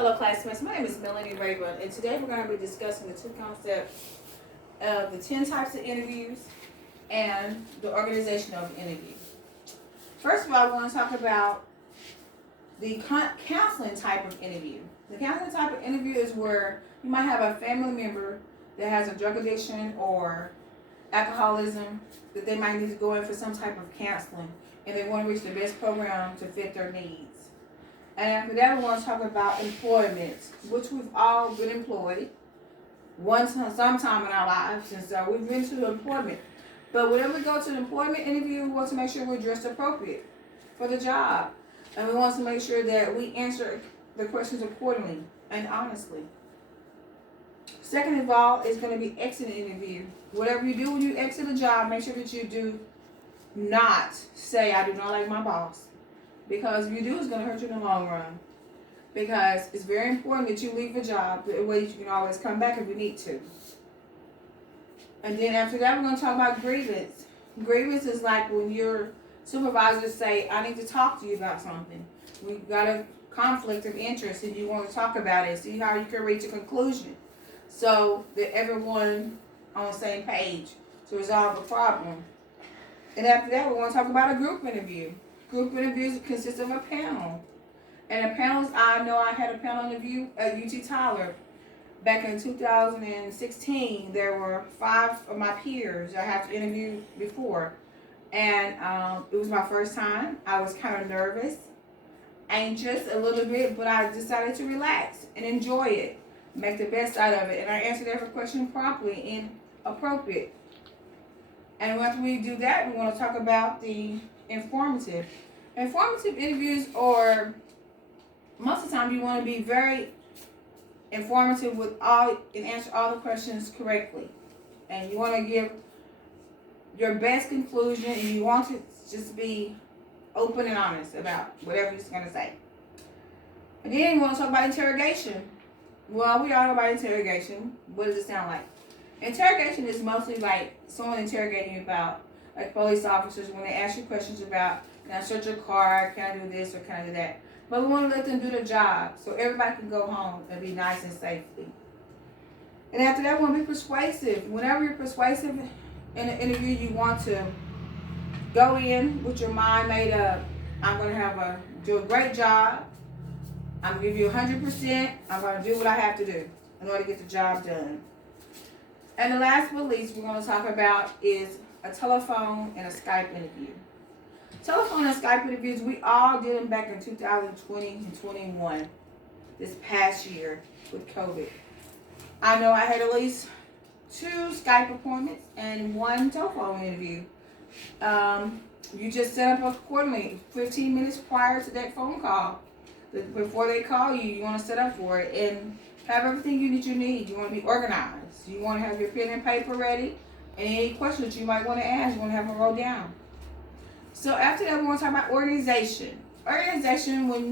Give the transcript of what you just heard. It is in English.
fellow classmates. My name is Melanie Rayburn, and today we're going to be discussing the two concepts of the 10 types of interviews and the organization of an interview. First of all, we want to talk about the counseling type of interview. The counseling type of interview is where you might have a family member that has a drug addiction or alcoholism that they might need to go in for some type of counseling, and they want to reach the best program to fit their needs. And after that, we want to talk about employment, which we've all been employed sometime in our lives, and so we've been to employment. But whenever we go to an employment interview, we want to make sure we're dressed appropriate for the job, and we want to make sure that we answer the questions accordingly and honestly. Second of all is going to be exit interview. Whatever you do when you exit a job, make sure that you do not say, "I do not like my boss." Because if you do, it's going to hurt you in the long run. Because it's very important that you leave a job. That way you can always come back if you need to. And then after that, we're going to talk about grievance. Grievance is like when your supervisors say, "I need to talk to you about something." We've got a conflict of interest and you want to talk about it. See how you can reach a conclusion. So that everyone on the same page to resolve the problem. And after that, we want to talk about a group interview. Group interviews consist of a panel. And the panels, I know I had a panel interview at UT Tyler. Back in 2016, there were 5 of my peers I had to interview before. And it was my first time. I was kind of nervous, anxious a little bit, but I decided to relax and enjoy it. Make the best out of it. And I answered every question properly and appropriate. And after we do that, we want to talk about the informative. Informative interviews are, most of the time you want to be very informative and answer all the questions correctly. And you want to give your best conclusion, and you want to just be open and honest about whatever you're going to say. And then we want to talk about interrogation. Well, we all know about interrogation. What does it sound like? Interrogation is mostly like someone interrogating you about, like police officers, when they ask you questions about, can I search your car, can I do this or can I do that? But we want to let them do their job so everybody can go home and be nice and safely. And after that, we want to be persuasive. Whenever you're persuasive in an interview, you want to go in with your mind made up. I'm going to do a great job. I'm going to give you 100%. I'm going to do what I have to do in order to get the job done. And the last but least we're going to talk about is a telephone and a Skype interview. Telephone and Skype interviews, we all did them back in 2020 and 21, this past year with COVID. I know I had at least 2 Skype appointments and 1 telephone interview. You just set up accordingly, 15 minutes prior to that phone call. Before they call you, you want to set up for it and have everything that you need. You want to be organized. You want to have your pen and paper ready. And any questions you might want to ask, you want to have them wrote down. So after that, we want to talk about organization. Organization, when